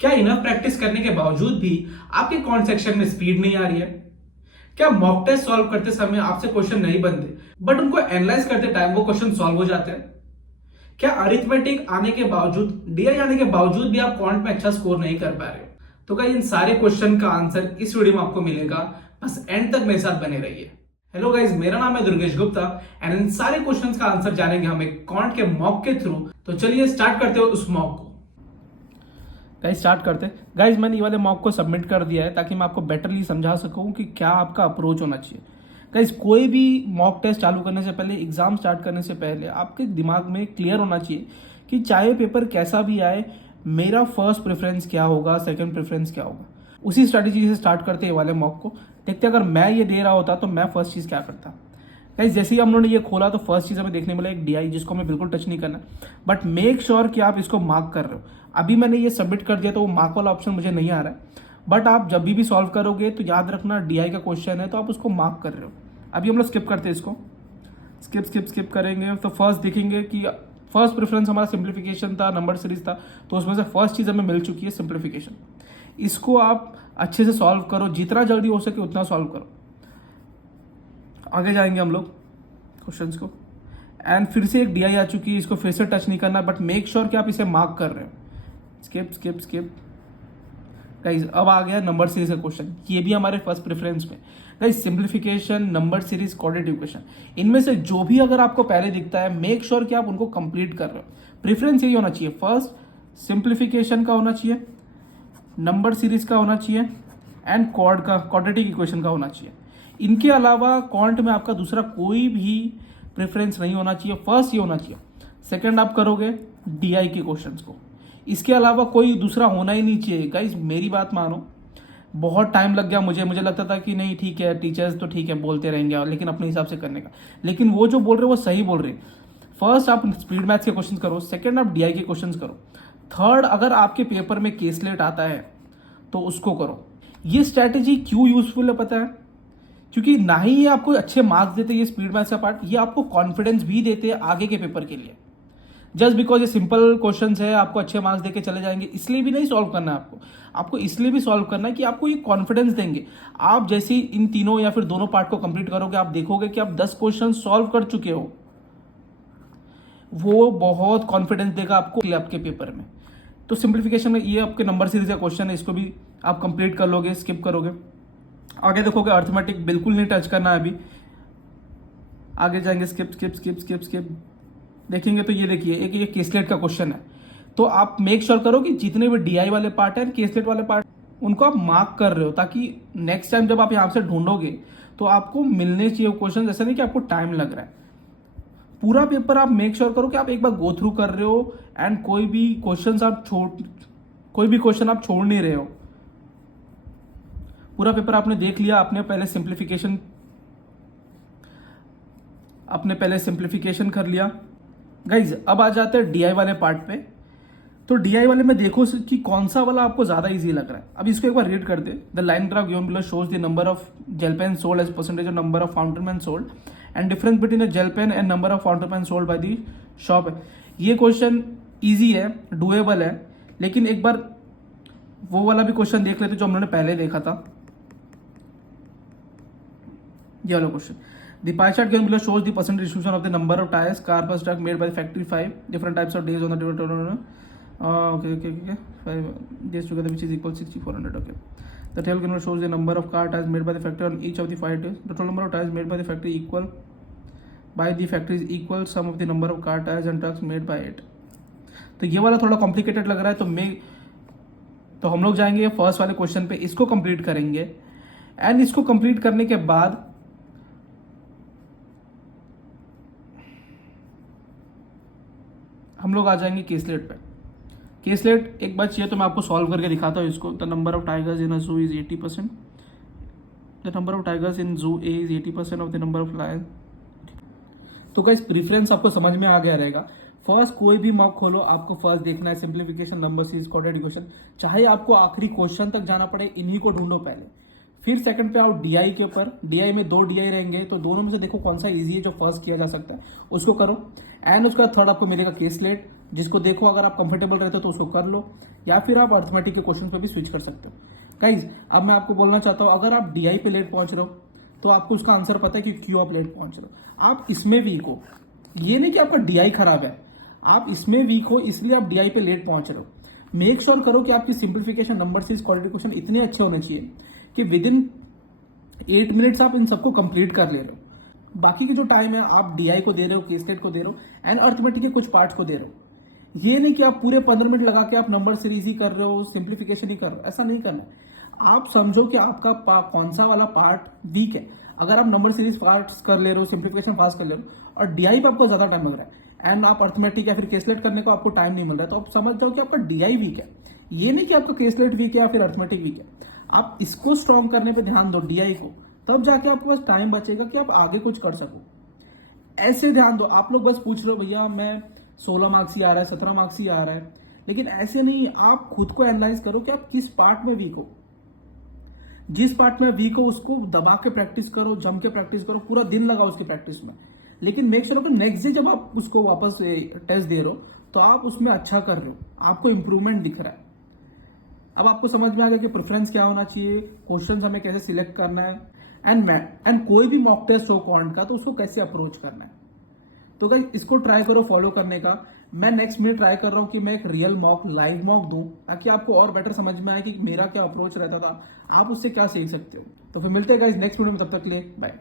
क्या enough practice करने के बावजूद भी आपके कमेंट सेक्शन में स्पीड नहीं आ रही है? क्या मॉक टेस्ट सॉल्व करते समय आपसे क्वेश्चन नहीं बनते बट उनको एनालाइज करते टाइम वो क्वेश्चन सॉल्व हो जाते हैं? क्या अरिथमेटिक आने के बावजूद, डीआई आने के बावजूद भी आप क्वांट में अच्छा स्कोर नहीं कर पा रहे हो? तो क्या इन सारे क्वेश्चन का आंसर इस वीडियो में आपको मिलेगा, बस एंड तक मेरे साथ बने रहिए। हेलो गाइस, मेरा नाम है दुर्गेश गुप्ता एंड इन सारे क्वेश्चंस का आंसर जानेंगे हम एक क्वांट के मॉक के थ्रू। तो चलिए स्टार्ट करते हो उस मॉक को। गाइस स्टार्ट करते हैं। गाइस मैंने ये वाले मॉक को सबमिट कर दिया है ताकि मैं आपको बेटरली समझा सकूं कि क्या आपका अप्रोच होना चाहिए। गाइस कोई भी मॉक टेस्ट चालू करने से पहले, एग्जाम स्टार्ट करने से पहले आपके दिमाग में क्लियर होना चाहिए कि चाहे पेपर कैसा भी आए, मेरा फर्स्ट प्रेफरेंस क्या होगा, सेकंड प्रेफरेंस क्या होगा। उसी स्ट्रैटेजी से स्टार्ट करते हैं वाले मॉक को। देखते अगर मैं ये दे रहा होता तो मैं फर्स्ट चीज़ क्या करता। गाइस जैसे ही हम लोगों ने ये खोला तो फर्स्ट चीज़ हमें देखने मिला एक डीआई, जिसको हमें बिल्कुल टच नहीं करना, बट मेक श्योर कि आप इसको मार्क कर रहे हो। अभी मैंने ये सबमिट कर दिया तो वो मार्क वाला ऑप्शन मुझे नहीं आ रहा है, बट आप जब भी सॉल्व करोगे तो याद रखना डीआई का क्वेश्चन है तो आप उसको मार्क कर रहे हो। अभी हम लोग स्किप करते हैं इसको, स्किप करेंगे तो फर्स्ट देखेंगे कि फर्स्ट प्रेफरेंस हमारा सिंप्लीफिकेशन था, नंबर सीरीज था, तो उसमें से फर्स्ट चीज़ हमें मिल चुकी है सिंप्लीफिकेशन। इसको आप अच्छे से सॉल्व करो, जितना जल्दी हो सके उतना सॉल्व करो। आगे जाएंगे हम लोग क्वेश्चंस को, एंड फिर से एक डीआई आ चुकी है, इसको फिर से टच नहीं करना, बट मेक श्योर कि आप इसे मार्क कर रहे हो। स्किप गाइस अब आ गया नंबर सीरीज का क्वेश्चन, ये भी हमारे फर्स्ट प्रेफरेंस में। Guys simplification, number series, quadratic equation, इनमें से जो भी अगर आपको पहले दिखता है मेक श्योर कि आप उनको कंप्लीट कर रहे हो। प्रेफरेंस यही होना चाहिए, फर्स्ट सिंप्लीफिकेशन का होना चाहिए, नंबर सीरीज का होना चाहिए एंड क्वाड्रेटिक इक्वेशन का होना चाहिए। इनके अलावा क्वांट में आपका दूसरा कोई भी प्रेफरेंस नहीं होना चाहिए, फर्स्ट ये होना चाहिए। सेकंड आप करोगे डीआई के क्वेश्चंस को, इसके अलावा कोई दूसरा होना ही नहीं चाहिए। गाइस मेरी बात मानो, बहुत टाइम लग गया मुझे लगता था कि नहीं ठीक है, टीचर्स तो ठीक है बोलते रहेंगे लेकिन अपने हिसाब से करने का, लेकिन वो जो बोल रहे हैं वो सही बोल रहे हैं। फर्स्ट आप स्पीड मैथ्स के क्वेश्चन करो, सेकंड आप डीआई के क्वेश्चन करो, थर्ड अगर आपके पेपर में केसलेट आता है तो उसको करो। ये स्ट्रैटेजी क्यों यूजफुल है पता है? क्योंकि ना ही ये आपको अच्छे मार्क्स देते ये स्पीड मैथ्स का पार्ट, ये आपको कॉन्फिडेंस भी देते हैं आगे के पेपर के लिए। जस्ट बिकॉज ये सिंपल क्वेश्चंस है आपको अच्छे मार्क्स देके चले जाएंगे, इसलिए भी नहीं सॉल्व करना है आपको इसलिए भी सॉल्व करना है कि आपको ये कॉन्फिडेंस देंगे। आप जैसे ही इन तीनों या फिर दोनों पार्ट को कंप्लीट करोगे, आप देखोगे कि आप 10 क्वेश्चन सॉल्व कर चुके हो। वो बहुत कॉन्फिडेंस देगा आपको आपके पेपर में। तो सिंप्लीफिकेशन में ये आपके नंबर सीरीज का क्वेश्चन है, इसको भी आप कंप्लीट कर लोगे, स्किप करोगे। आगे देखोगे अर्थमेटिक बिल्कुल नहीं टच करना है अभी, आगे जाएंगे स्किप देखेंगे तो ये देखिए एक ये केसलेट का क्वेश्चन है। तो आप मेक श्योर करो कि जितने भी डीआई वाले पार्ट है, केसलेट वाले पार्ट, उनको आप मार्क कर रहे हो, ताकि नेक्स्ट टाइम जब आप यहाँ से ढूंढोगे तो आपको मिलने चाहिए क्वेश्चन, ऐसा नहीं कि आपको टाइम लग रहा है। पूरा पेपर आप मेक श्योर करो कि आप एक बार गो थ्रू कर रहे हो एंड कोई भी क्वेश्चन आप छोड़ नहीं रहे हो। पूरा पेपर आपने देख लिया, आपने पहले सिंप्लीफिकेशन कर लिया। गाइज अब आ जाते हैं डीआई वाले पार्ट पे। तो डीआई वाले में देखो कि कौन सा वाला आपको ज्यादा इजी लग रहा है। अब इसको एक बार रीड कर दे। The line graph given below shows the number of gel pen sold as percentage of number of fountain pen sold and difference between the gel pen and number of fountain pen sold by the shop. ये question easy है, doable है, लेकिन एक बार वो वाला भी question देख लेते जो हम लोगों ने पहले देखा था। ये वाला question, the pie chart given below shows the percentage distribution of the number of tires car bus truck made by the factory 5 different types of days on the different okay 5 days together which is equal 6400. Okay, the table given shows the number of car tires made by the factory on each of the 5 days. The total number of tires made by the factory is equal sum of the number of car tires and trucks made by it. तो ये वाला थोड़ा complicated लग रहा है, तो हम लोग जाएंगे फर्स्ट वाले क्वेश्चन पे, इसको कंप्लीट करेंगे एंड इसको कंप्लीट करने के बाद हम लोग आ जाएंगे केसलेट पे। केसलेट एक बार चाहिए तो मैं आपको सॉल्व करके दिखाता हूँ इसको। The number of tigers in a zoo is 80%, the number of tigers in zoo A is 80% of the number of lion. तो गाइस प्रेफरेंस आपको समझ में आ गया रहेगा। फर्स्ट कोई भी मॉक खोलो, आपको फर्स्ट देखना है simplification, number series, quadratic equation, चाहे आपको आखिरी क्वेश्चन तक जाना पड़े, इन्हीं को ढूंढो पहले। फिर सेकंड पे आओ डीआई के ऊपर। डीआई में 2 डीआई रहेंगे, तो दोनों में से देखो कौन सा इजी है जो फर्स्ट किया जा सकता है, उसको करो। एंड उसके बाद थर्ड आपको मिलेगा केसलेट, जिसको देखो, अगर आप कंफर्टेबल रहते हो तो उसको कर लो, या फिर आप अर्थमेटिक के क्वेश्चन पे भी स्विच कर सकते हो। गाइज अब मैं आपको बोलना चाहता हूं, अगर आप डीआई पे लेट पहुंच रहे हो तो आपको उसका आंसर पता है कि क्यों आप लेट पहुंच रहे हो। आप इसमें वीक हो, ये नहीं कि आपका डीआई खराब है, आप इसमें वीक हो इसलिए आप डीआई पे लेट पहुंच रहे हो। मेक श्योर करो कि आपकी simplification, number series, quadratic question इतने अच्छे होने चाहिए कि विद इन 8 मिनट्स आप इन सबको कंप्लीट कर ले रहे हो। बाकी के जो टाइम है आप डीआई को दे रहे हो, केसलेट को दे रहे हो, एंड अर्थमेटिक के कुछ पार्ट्स को दे रहे हो। ये नहीं कि आप पूरे 15 मिनट लगा के आप नंबर सीरीज ही कर रहे हो, सिंप्लीफिकेशन ही कर रहे हो, ऐसा नहीं करना है। आप समझो कि आपका कौन सा वाला पार्ट वीक है। अगर आप नंबर सीरीज फास्ट कर ले रहे हो, सिंप्लीफिकेशन फास्ट कर ले रहे हो, और डीआई पे आपको ज्यादा टाइम लग रहा है, एंड आप अर्थमेटिक या फिर केसलेट करने को आपको टाइम नहीं मिल रहा है, तो आप समझ जाओ कि आपका डीआई वीक है। ये नहीं कि आपका केसलेट वीक है या फिर अर्थमेटिक वीक है। आप इसको स्ट्रॉन्ग करने पे ध्यान दो, डीआई को, तब जाके आपके पास टाइम बचेगा कि आप आगे कुछ कर सको। ऐसे ध्यान दो। आप लोग बस पूछ रहे हो भैया मैं 16 मार्क्स ही आ रहा है, 17 मार्क्स ही आ रहा है, लेकिन ऐसे नहीं। आप खुद को एनालाइज करो कि आप किस पार्ट में वीक हो। जिस पार्ट में वीक हो उसको दबा के प्रैक्टिस करो, जम के प्रैक्टिस करो, पूरा दिन लगाओ उसकी प्रैक्टिस में। लेकिन मेक श्योर कि नेक्स्ट डे जब आप उसको वापस टेस्ट दे रहे हो तो आप उसमें अच्छा कर रहे हो, आपको इंप्रूवमेंट दिख रहा है। अब आपको समझ में आ गया कि प्रेफरेंस क्या होना चाहिए, क्वेश्चंस हमें कैसे सिलेक्ट करना है, एंड कोई भी मॉक टेस्ट हो क्वांट का तो उसको कैसे अप्रोच करना है। तो गाइस इसको ट्राई करो फॉलो करने का। मैं नेक्स्ट में ट्राई कर रहा हूं कि मैं एक रियल मॉक, लाइव मॉक दूं, ताकि आपको और बेटर समझ में आए कि मेरा क्या अप्रोच रहता था, आप उससे क्या सीख सकते हो। तो फिर मिलते हैं गाइस नेक्स्ट वीडियो में, तब तक के लिए बाय।